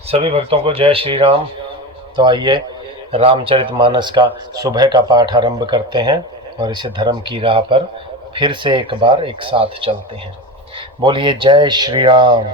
सभी भक्तों को जय श्री राम। तो आइए रामचरितमानस का सुबह का पाठ आरंभ करते हैं और इसे धर्म की राह पर फिर से एक बार एक साथ चलते हैं। बोलिए जय श्री राम।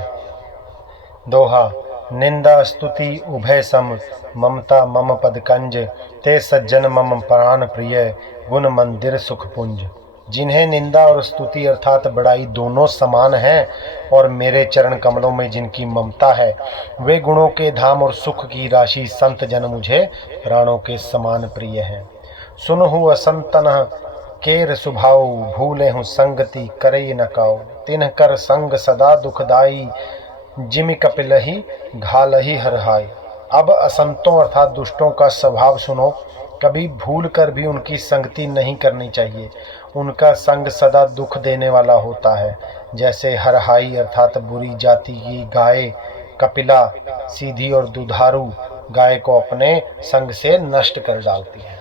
दोहा। निंदा स्तुति उभय सम, ममता मम पद कंज, ते सज्जन मम प्राण प्रिय, गुण मंदिर सुख पुंज। जिन्हें निंदा और स्तुति अर्थात बड़ाई दोनों समान हैं और मेरे चरण कमलों में जिनकी ममता है, वे गुणों के धाम और सुख की राशि संत जन मुझे प्राणों के समान प्रिय हैं। सुनहु असंतन केर सुभाऊ, भूले हूँ संगति करे न काऊ, तिन्ह कर संग सदा दुखदाई, जिमि कपिलहि घालहि हरहाई। अब असंतों अर्थात दुष्टों का स्वभाव सुनो। कभी भूल कर भी उनकी संगति नहीं करनी चाहिए। उनका संग सदा दुख देने वाला होता है। जैसे हरहाई अर्थात बुरी जाति की गाय, कपिला सीधी और दुधारू गाय को अपने संग से नष्ट कर डालती है।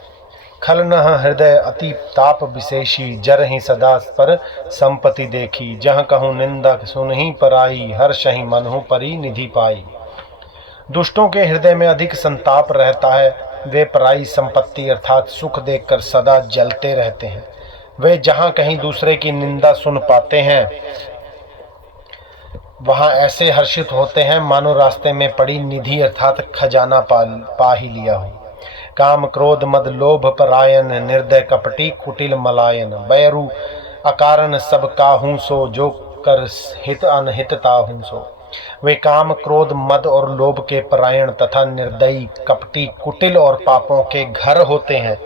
खलनह हृदय अति ताप विशेषी, जर ही सदा पर संपत्ति देखी, जहाँ कहूँ निंदा सुनहि पराई, हर्षहि मनहु परी निधि पाई। दुष्टों के हृदय में अधिक संताप रहता है। वे पराई संपत्ति अर्थात सुख देखकर सदा जलते रहते हैं। वे जहाँ कहीं दूसरे की निंदा सुन पाते हैं वहां ऐसे हर्षित होते हैं मानो रास्ते में पड़ी निधि अर्थात खजाना पा ही लिया हो। काम क्रोध मद लोभ परायन, निर्दय कपटी कुटिल मलायन, बैरु अकारण सब काहू सो, जो कर हित अनहित ताहू सो। वे काम क्रोध मद और लोभ के परायण तथा निर्दयी कपटी कुटिल और पापों के घर होते हैं।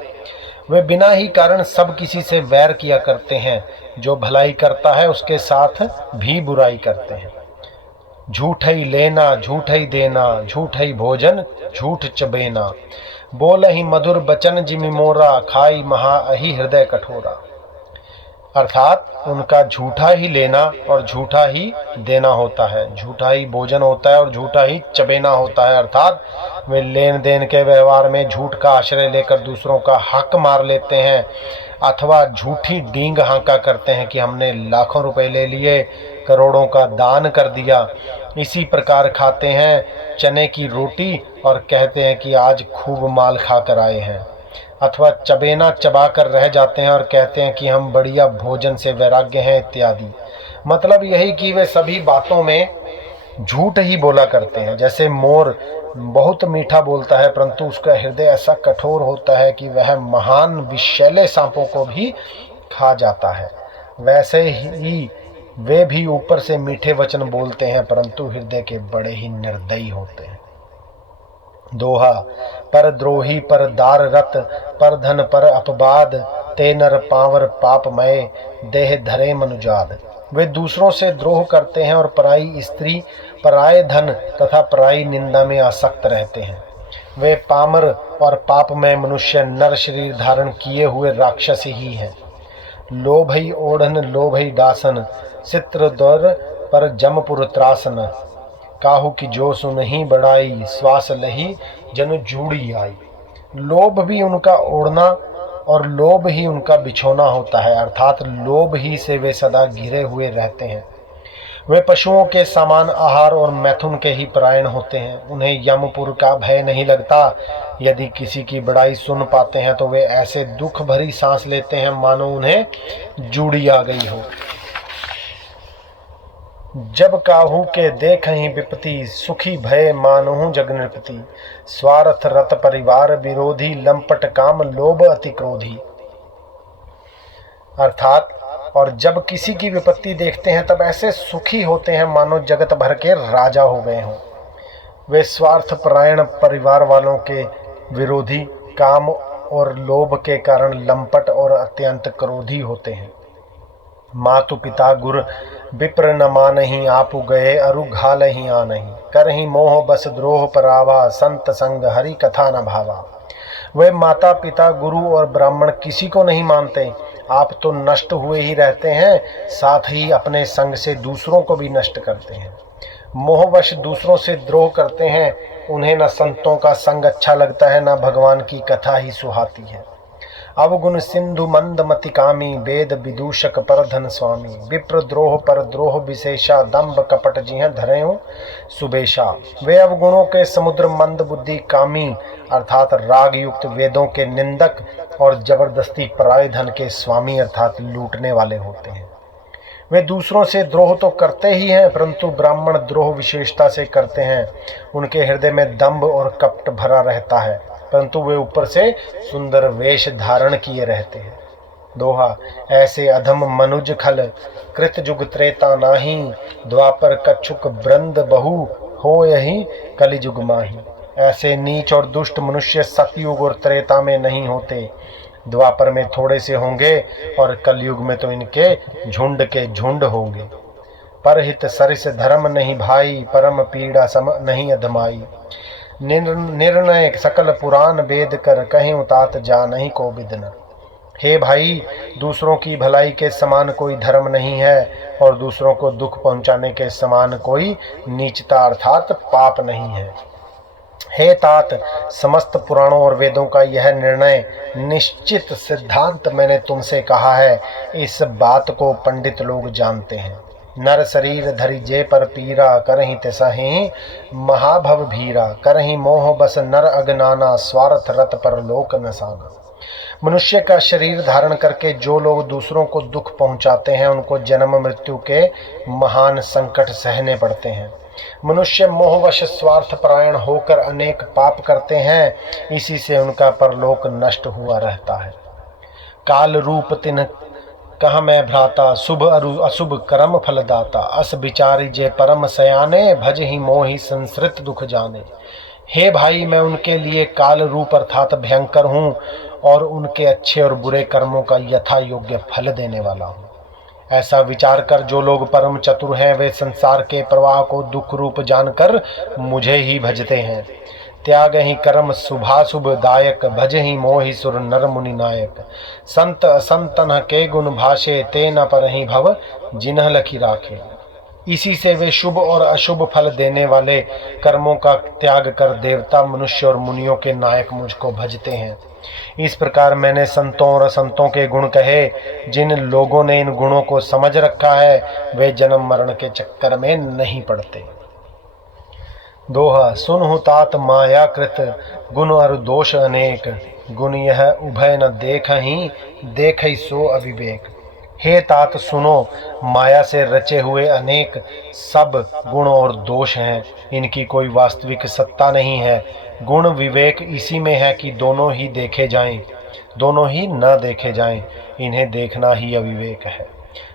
वे बिना ही कारण सब किसी से वैर किया करते हैं। जो भलाई करता है उसके साथ भी बुराई करते हैं। झूठ ही लेना झूठ ही देना, झूठ ही भोजन झूठ चबेना, बोल ही मधुर बचन जिमि मोरा, खाई महा अहि हृदय कठोरा। अर्थात उनका झूठा ही लेना और झूठा ही देना होता है, झूठा ही भोजन होता है और झूठा ही चबेना होता है। अर्थात वे लेन देन के व्यवहार में झूठ का आश्रय लेकर दूसरों का हक मार लेते हैं अथवा झूठी डींग हाँका करते हैं कि हमने लाखों रुपए ले लिए, करोड़ों का दान कर दिया। इसी प्रकार खाते हैं चने की रोटी और कहते हैं कि आज खूब माल खा कर आए हैं, अथवा चबेना चबा कर रह जाते हैं और कहते हैं कि हम बढ़िया भोजन से वैराग्य हैं इत्यादि। मतलब यही कि वे सभी बातों में झूठ ही बोला करते हैं। जैसे मोर बहुत मीठा बोलता है परंतु उसका हृदय ऐसा कठोर होता है कि वह महान विषैले सांपों को भी खा जाता है, वैसे ही वे भी ऊपर से मीठे वचन बोलते हैं परंतु हृदय के बड़े ही निर्दयी होते हैं। दोहा। पर द्रोही पर दार रत, पर धन पर अपवाद, ते नर पावर पापमय, देह धरे मनुजाद। वे दूसरों से द्रोह करते हैं और पराई स्त्री, पराये धन तथा पराई निंदा में आसक्त रहते हैं। वे पामर और पापमय मनुष्य नर शरीर धारण किए हुए राक्षस ही हैं। लोभई ओढ़न लोभई दासन, चित्र दौर पर जमपुर त्रासन, काहू की जो सुनहि बढ़ाई, श्वास लही जन जूड़ी आई। लोभ भी उनका ओढ़ना और लोभ ही उनका बिछोना होता है, अर्थात लोभ ही से वे सदा घिरे हुए रहते हैं। वे पशुओं के समान आहार और मैथुन के ही परायण होते हैं। उन्हें यमपुर का भय नहीं लगता। यदि किसी की बड़ाई सुन पाते हैं तो वे ऐसे दुख भरी सांस लेते हैं मानो उन्हें जूड़ी आ गई हो। जब काहू के देखहि विपत्ति, सुखी भय मानहु जग नृपति, स्वार्थ रत परिवार विरोधी, लंपट काम लोभ अति क्रोधी। अर्थात और जब किसी की विपत्ति देखते हैं तब ऐसे सुखी होते हैं मानो जगत भर के राजा हो गए हों। वे स्वार्थ परायण परिवार वालों के विरोधी, काम और लोभ के कारण लंपट और अत्यंत क्रोधी होते हैं। मातु पिता गुर विप्र न मानहि, आपु गए अरु घालहि आनहि, करहि मोह बस द्रोह परावा, संत संग हरि कथा न भावा। वे माता पिता गुरु और ब्राह्मण किसी को नहीं मानते। आप तो नष्ट हुए ही रहते हैं, साथ ही अपने संग से दूसरों को भी नष्ट करते हैं। मोहवश दूसरों से द्रोह करते हैं। उन्हें न संतों का संग अच्छा लगता है, न भगवान की कथा ही सुहाती है। अवगुण सिंधु मंद मति कामी, वेद विदूषक पर धन स्वामी। विप्र द्रोह पर द्रोह विशेषा, दंभ कपट जिह धरेऊ सुबेशा। वे अवगुणों के समुद्र, मंद बुद्धि कामी अर्थात राग युक्त, वेदों के निंदक और जबरदस्ती पराय धन के स्वामी अर्थात लूटने वाले होते हैं। वे दूसरों से द्रोह तो करते ही हैं, परंतु ब्राह्मण द्रोह विशेषता से करते हैं। उनके हृदय में दंभ और कपट भरा रहता है, परंतु वे ऊपर से सुंदर वेश धारण किए रहते हैं। दोहा, ऐसे अधम मनुज खल, कृत जुग त्रेता नाही। द्वापर कच्छुक ब्रंद बहु, हो यही कलिजुग माही। ऐसे नीच और दुष्ट मनुष्य सतयुग और त्रेता में नहीं होते, द्वापर में थोड़े से होंगे और कलयुग में तो इनके झुंड के झुंड होंगे। परहित सरिस धर्म नहीं भाई, परम पीड़ा सम नहीं अधमाई। निर्णय सकल पुराण वेद कर, कहीं उतात जा नहीं को बिदन। हे भाई, दूसरों की भलाई के समान कोई धर्म नहीं है और दूसरों को दुख पहुंचाने के समान कोई नीचता अर्थात पाप नहीं है। हे तात, समस्त पुराणों और वेदों का यह निर्णय निश्चित सिद्धांत मैंने तुमसे कहा है, इस बात को पंडित लोग जानते हैं। नर शरीर धरि जे पर पीरा, करहि तिसहि महाभव भीरा। करहि मोह बस नर अगनाना, स्वार्थ रत पर लोक नसाना। मनुष्य का शरीर धारण करके जो लोग दूसरों को दुख पहुंचाते हैं, उनको जन्म मृत्यु के महान संकट सहने पड़ते हैं। मनुष्य मोहवश स्वार्थ परायण होकर अनेक पाप करते हैं, इसी से उनका परलोक नष्ट हुआ रहता है। काल रूप तिन कह मैं भ्राता, शुभ अशुभ कर्म फलदाता। अस विचारी जे परम सयाने, भज ही मोहि संसृत दुख जाने। हे भाई, मैं उनके लिए काल रूप अर्थात भयंकर हूँ और उनके अच्छे और बुरे कर्मों का यथा योग्य फल देने वाला हूँ। ऐसा विचार कर जो लोग परम चतुर हैं, वे संसार के प्रवाह को दुख रूप जानकर मुझे ही भजते हैं। त्याग ही कर्म शुभाशुभ दायक, भज ही मोहि सुर नर मुनि नायक। संत असंतन के गुण भाषे, ते न पर ही भव जिन्ह लखी राखे। इसी से वे शुभ और अशुभ फल देने वाले कर्मों का त्याग कर देवता, मनुष्य और मुनियों के नायक मुझको भजते हैं। इस प्रकार मैंने संतों और असंतों के गुण कहे। जिन लोगों ने इन गुणों को समझ रखा है, वे जन्म मरण के चक्कर में नहीं पड़ते। दोहा, सुनहु तात माया कृत, गुण और दोष अनेक। गुण यह उभय न देखहि, देखहि सो अविवेक। हे तात सुनो, माया से रचे हुए अनेक सब गुण और दोष हैं, इनकी कोई वास्तविक सत्ता नहीं है। गुण विवेक इसी में है कि दोनों ही देखे जाएं, दोनों ही न देखे जाएं, इन्हें देखना ही अविवेक है।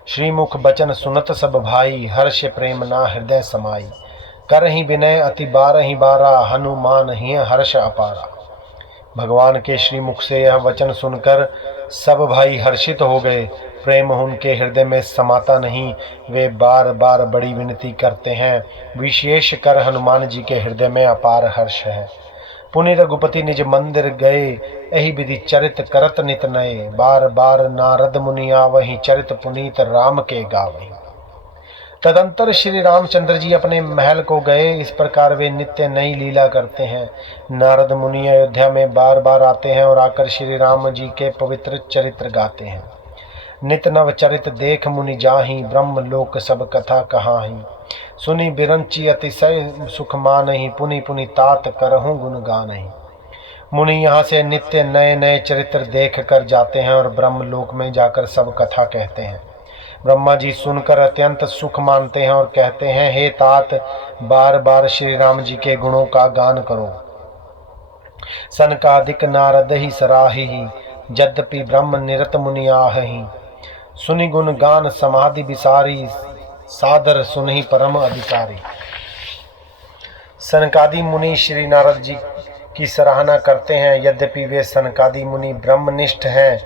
श्रीमुख बचन सुनत सब भाई, हर्ष प्रेम ना हृदय समाई। करहि विनय अति बारहि बारा, हनुमान ही हर्ष अपारा। भगवान के श्रीमुख से यह वचन सुनकर सब भाई हर्षित हो गए। प्रेम उनके हृदय में समाता नहीं, वे बार बार बड़ी विनती करते हैं। विशेष कर हनुमान जी के हृदय में अपार हर्ष है। पुनि रघुपति निज मंदिर गए, यही विधि चरित करत नित नए। बार बार नारद मुनि आवहि, चरित पुनीत राम के गावहि। तदंतर श्री रामचंद्र जी अपने महल को गए। इस प्रकार वे नित्य नई लीला करते हैं। नारद मुनि अयोध्या में बार बार आते हैं और आकर श्री राम जी के पवित्र चरित्र गाते हैं। नित नव चरित देख मुनि जाहि, ब्रह्म लोक सब कथा कहाहि। सुनि बिरंची अतिशय सुख मानहि, पुनि पुनि तात करहूँ गुण गानहि। मुनि यहाँ से नित्य नए नए चरित्र देख कर जाते हैं और ब्रह्म लोक में जाकर सब कथा कहते हैं। ब्रह्मा जी सुनकर अत्यंत सुख मानते हैं और कहते हैं, हे तात, बार बार श्री राम जी के गुणों का गान करो। सनकादिक नारद ही सराहि, यद्यपि ब्रह्म निरत मुनि आहहि। सुनि गुण गान समाधि विसारी, सादर सुनहि परम अधिकारी। सनकादि मुनि श्री नारद जी की सराहना करते हैं। यद्यपि वे सनकादि मुनि ब्रह्मनिष्ठ हैं,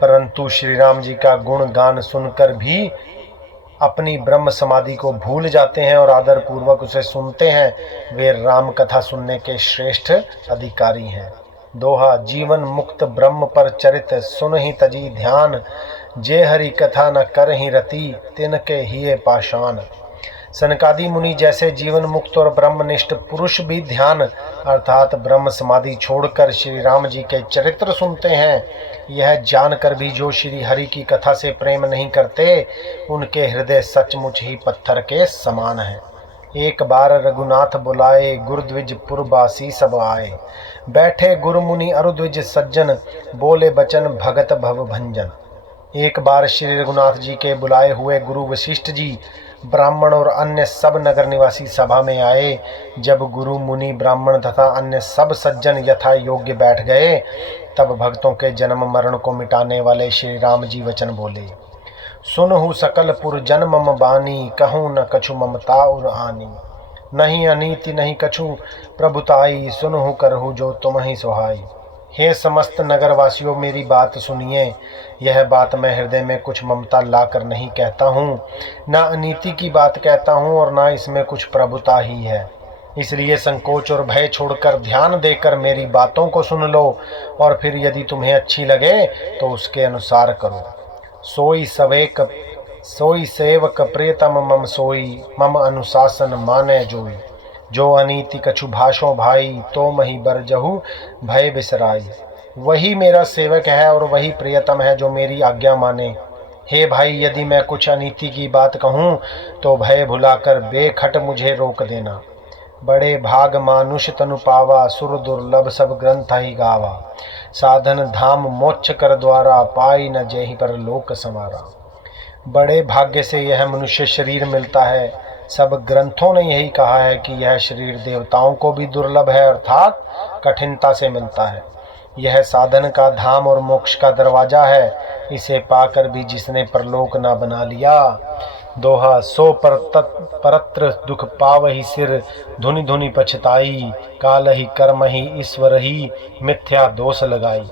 परंतु श्री राम जी का गुण गान सुनकर भी अपनी ब्रह्म समाधि को भूल जाते हैं और आदर पूर्वक उसे सुनते हैं। वे राम कथा सुनने के श्रेष्ठ अधिकारी हैं। दोहा, जीवन मुक्त ब्रह्म पर चरित, सुन ही तजी ध्यान। जे हरि कथा न कर ही रति, तिनके हिये पाषाण। सनकादि मुनि जैसे जीवन मुक्त और ब्रह्मनिष्ठ पुरुष भी ध्यान अर्थात ब्रह्म समाधि छोड़कर श्री राम जी के चरित्र सुनते हैं, यह जानकर भी जो श्री हरि की कथा से प्रेम नहीं करते, उनके हृदय सचमुच ही पत्थर के समान है। एक बार रघुनाथ बुलाए, गुरुद्विज पुरबासी सब आए। बैठे गुरु मुनि अरुद्विज सज्जन, बोले बचन भगत भव भंजन। एक बार श्री रघुनाथ जी के बुलाए हुए गुरु वशिष्ठ जी ब्राह्मण और अन्य सब नगर निवासी सभा में आए। जब गुरु मुनि ब्राह्मण तथा अन्य सब सज्जन यथा योग्य बैठ गए, तब भक्तों के जन्म मरण को मिटाने वाले श्री राम जी वचन बोले। सुनहु सकल पुरजन मम बानी, कहूँ न कछु ममता उर आनी। नहीं अनीति नहीं कछु प्रभुताई, सुनहु करहु जो तुम ही सुहाई। हे समस्त नगरवासियों, मेरी बात सुनिए। यह बात मैं हृदय में कुछ ममता लाकर नहीं कहता हूँ, ना अनीति की बात कहता हूँ और ना इसमें कुछ प्रभुता ही है। इसलिए संकोच और भय छोड़कर ध्यान देकर मेरी बातों को सुन लो, और फिर यदि तुम्हें अच्छी लगे तो उसके अनुसार करो। सोई सेवक प्रियतम मम सोई, मम अनुशासन माने जोई। जो अनीति कछु भाषो भाई, तो मही बरजहु भय बिसराई। वही मेरा सेवक है और वही प्रियतम है जो मेरी आज्ञा माने। हे भाई, यदि मैं कुछ अनीति की बात कहूँ तो भय भुलाकर बेखट मुझे रोक देना। बड़े भाग मानुष तनु पावा, सुर दुर्लभ सब ग्रंथ ही गावा। साधन धाम मोक्ष कर द्वारा, पाई न जेहि पर लोक संवारा। बड़े भाग्य से यह मनुष्य शरीर मिलता है। सब ग्रंथों ने यही कहा है कि यह शरीर देवताओं को भी दुर्लभ है, अर्थात कठिनता से मिलता है। यह साधन का धाम और मोक्ष का दरवाजा है। इसे पाकर भी जिसने परलोक ना बना लिया, दोहा सो परत्र दुख पावहि सिर, धुनि धुनि पछताई। काल ही कर्म ही ईश्वर ही, मिथ्या दोष लगाई।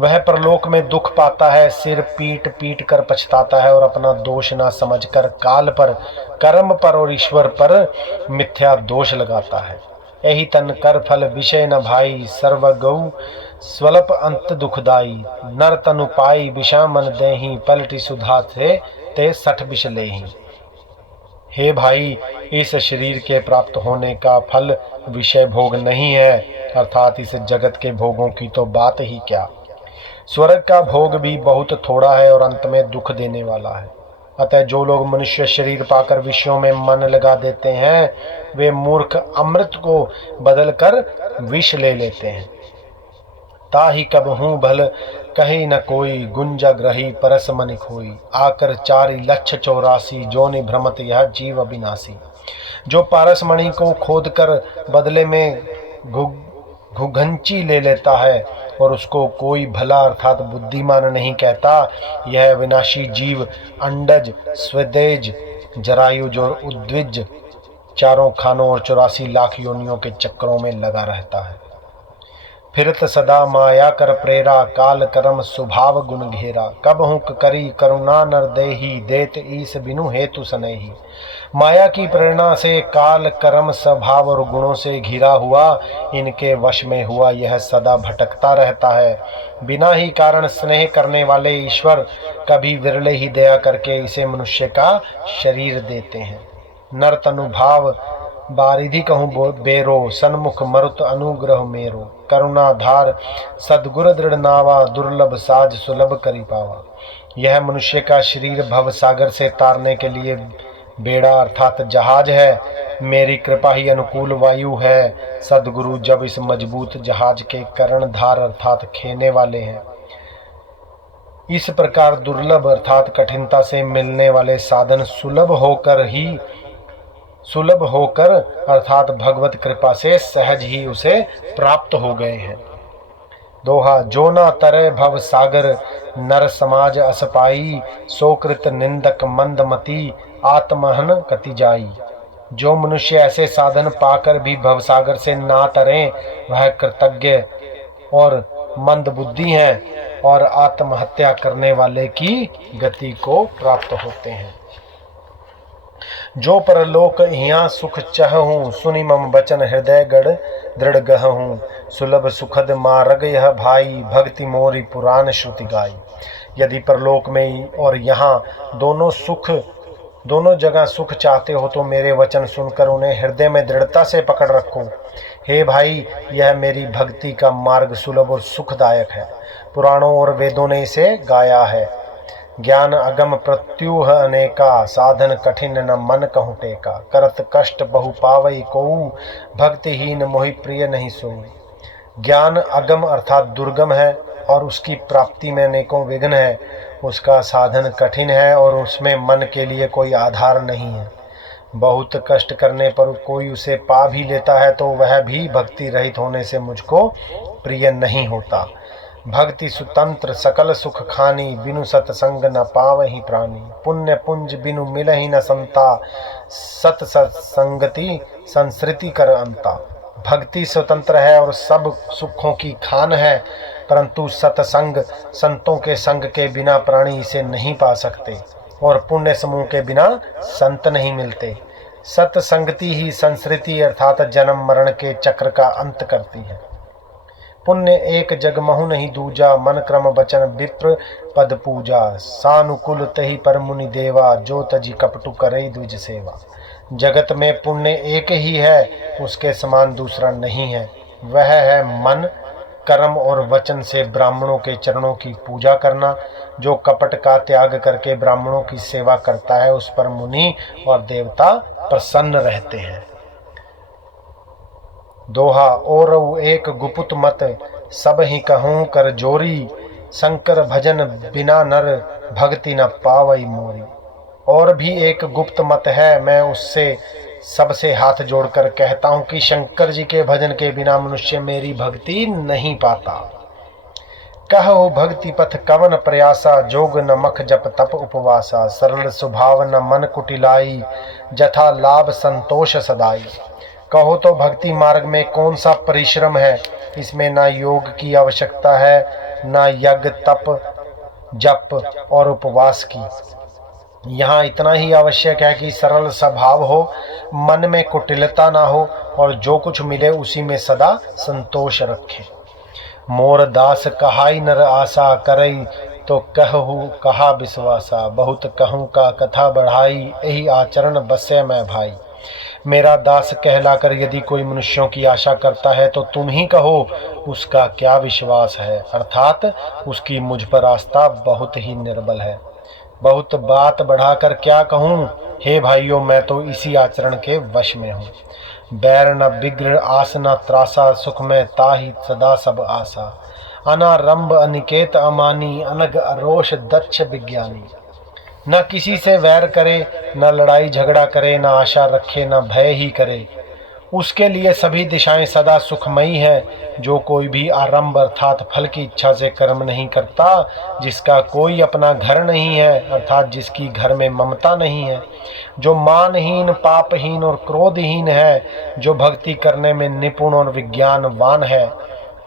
वह परलोक में दुख पाता है, सिर पीट पीट कर पछताता है और अपना दोष ना समझकर काल पर, कर्म पर और ईश्वर पर मिथ्या दोष लगाता है। यही तन कर फल विषय न भाई, सर्व गौ स्वल्प अंत दुखदाई। नर तनु पाई विषा मन देहि, पलटी सुधा थे ते सठ विष लेहि। हे भाई, इस शरीर के प्राप्त होने का फल विषय भोग नहीं है, अर्थात इस जगत के भोगों की तो बात ही क्या। स्वर्ग का भोग भी बहुत थोड़ा है और अंत में दुख देने वाला है। अतः जो लोग मनुष्य शरीर पाकर विषयों में मन लगा देते हैं, वे मूर्ख अमृत को बदलकर विष ले लेते हैं। ताहि कब हूँ भल कही न कोई, गुंजा ग्रही परस मन खोई। आकर 4,84,000 जोनि भ्रमत यह जीव अविनाशी। जो पारस मणि को खोद कर बदले में घुघंची ले लेता है और उसको कोई भला अर्थात बुद्धिमान नहीं कहता, यह विनाशी जीव अंडज, स्वदेज, जरायुज और उद्विज चारों खानों और 84 लाख योनियों के चक्रों में लगा रहता है। फिरत सदा माया कर प्रेरा, काल करम स्वभाव गुण घेरा। कब हुक करी करुणा नर देही, देत ईस बिनु हेतु सनेही। माया की प्रेरणा से काल कर्म स्वभाव और गुणों से घिरा हुआ, इनके वश में हुआ यह सदा भटकता रहता है। बिना ही कारण स्नेह करने वाले ईश्वर कभी विरले ही दया करके इसे मनुष्य का शरीर देते हैं। नर तनु भाव बारिधि कहूँ बेरो, सन्मुख मरुत अनुग्रह मेरो। करुणाधार सदगुर दृढ़ नावा, दुर्लभ साज सुलभ करी पावा। यह मनुष्य का शरीर भव सागर से तारने के लिए बेड़ा अर्थात जहाज है। मेरी कृपा ही अनुकूल वायु है। सदगुरु जब इस मजबूत जहाज के कर्णधार अर्थात खेने वाले हैं। इस प्रकार दुर्लभ अर्थात कठिनता से मिलने वाले साधन सुलभ होकर अर्थात भगवत कृपा से सहज ही उसे प्राप्त हो गए हैं। दोहा जो ना तरह भव सागर, नर समाज असपाई। सोकृत निंदक मंदमती, आत्महन कति जाई। जो मनुष्य ऐसे साधन पाकर भी भवसागर से ना तरें, वह कृतज्ञ और मंद बुद्धि हैं और आत्महत्या करने वाले की गति को प्राप्त होते हैं। जो परलोक हिया सुख चहूँ, सुनि मम बचन हृदय गढ़ दृढ़ गहूँ। सुलभ सुखद मार्ग यह भाई, भक्ति मोरी पुराण श्रुति गाई। यदि परलोक में और यहाँ दोनों सुख दोनों जगह सुख चाहते हो तो मेरे वचन सुनकर उन्हें हृदय में दृढ़ता से पकड़ रखो। हे भाई, यह मेरी भक्ति का मार्ग सुलभ और सुखदायक है। पुराणों और वेदों ने इसे गाया है। ज्ञान अगम प्रत्यूह अनेका, साधन कठिन न मन कहूँ टेका। करत कष्ट बहु पावई कोऊ, भक्तिहीन मोहि प्रिय नहीं सोई। ज्ञान अगम अर्थात दुर्गम है और उसकी प्राप्ति में अनेकों विघ्न है। उसका साधन कठिन है और उसमें मन के लिए कोई आधार नहीं है। बहुत कष्ट करने पर कोई उसे पा भी लेता है तो वह भी भक्ति रहित होने से मुझको प्रिय नहीं होता। भक्ति सुतंत्र सकल सुख खानी, बिनु सतसंग न पावहि प्राणी। पुण्य पुंज बिनु मिलहि न संता, सत सत्संगति संसृति कर अंता। भक्ति स्वतंत्र है और सब सुखों की खान है, परंतु सत्संग संतों के संग के बिना प्राणी इसे नहीं पा सकते और पुण्य समूह के बिना संत नहीं मिलते। सत्संगति ही संसृति अर्थात जन्म मरण के चक्र का अंत करती है। पुण्य एक जग महु नहीं दूजा, मन क्रम बचन विप्र पद पूजा। सानुकूल तहि पर मुनि देवा, जो तजी कपटु करे द्विज सेवा। जगत में पुण्य एक ही है, उसके समान दूसरा नहीं है। वह है मन कर्म और वचन से ब्राह्मणों के चरणों की पूजा करना। जो कपट का त्याग करके ब्राह्मणों की सेवा करता है, उस पर मुनि और देवता प्रसन्न रहते हैं। दोहा और एक गुपुत मत, सब ही कहूँ कर जोरी। शंकर भजन बिना नर, भक्ति न पावई मोरी। और भी एक गुप्त मत है, मैं उससे सबसे हाथ जोड़कर कहता हूँ कि शंकर जी के भजन के बिना मनुष्य मेरी भक्ति नहीं पाता। कहो भक्ति पथ कवन प्रयासा, जोग न मख जप तप उपवासा। सरल स्वभाव न मन कुटिलाई, जथा लाभ संतोष सदाई। कहो तो भक्ति मार्ग में कौन सा परिश्रम है। इसमें ना योग की आवश्यकता है, ना यज्ञ तप जप और उपवास की। यहाँ इतना ही आवश्यक है कि सरल स्वभाव हो, मन में कुटिलता ना हो और जो कुछ मिले उसी में सदा संतोष रखे। मोर दास कहाई नर आशा, करई तो कहू कहा विश्वासा। बहुत कहूँ का कथा बढ़ाई, यही आचरण बसे मैं भाई। मेरा दास कहलाकर यदि कोई मनुष्यों की आशा करता है तो तुम ही कहो उसका क्या विश्वास है, अर्थात उसकी मुझ पर आस्था बहुत ही निर्बल है। बहुत बात बढ़ाकर क्या कहूँ, हे भाइयों, मैं तो इसी आचरण के वश में हूँ। बैर न बिग्र आस न त्रासा, सुख में ताहि सदा सब आशा। अनारंभ अनिकेत अमानी, अनग अरोष दक्ष विज्ञानी। न किसी से वैर करे, न लड़ाई झगड़ा करे, न आशा रखे, न भय ही करे। उसके लिए सभी दिशाएं सदा सुखमयी है। जो कोई भी आरंभ अर्थात फल की इच्छा से कर्म नहीं करता, जिसका कोई अपना घर नहीं है अर्थात जिसकी घर में ममता नहीं है, जो मानहीन पापहीन और क्रोधहीन है, जो भक्ति करने में निपुण और विज्ञानवान है।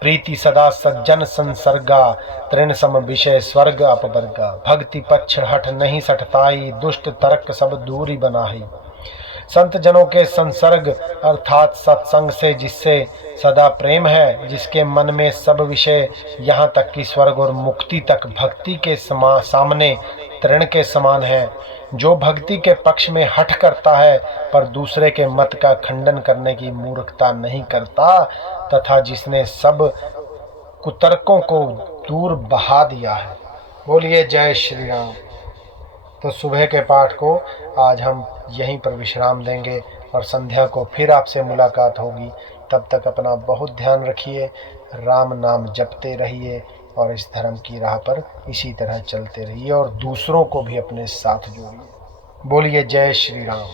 प्रीति सदा सज्जन संसर्गा, तृण सम विषय स्वर्ग अपवर्गा। भक्ति पक्ष हठ नहीं सठताई, दुष्ट तर्क सब दूरी बनाई। संत जनों के संसर्ग अर्थात सत्संग से जिससे सदा प्रेम है, जिसके मन में सब विषय यहाँ तक कि स्वर्ग और मुक्ति तक भक्ति के सामने तृण के समान है। जो भक्ति के पक्ष में हठ करता है पर दूसरे के मत का खंडन करने की मूर्खता नहीं करता, तथा जिसने सब कुतर्कों को दूर बहा दिया है। बोलिए जय श्री राम। तो सुबह के पाठ को आज हम यहीं पर विश्राम देंगे और संध्या को फिर आपसे मुलाकात होगी। तब तक अपना बहुत ध्यान रखिए, राम नाम जपते रहिए और इस धर्म की राह पर इसी तरह चलते रहिए और दूसरों को भी अपने साथ जोड़िए। बोलिए जय श्री राम।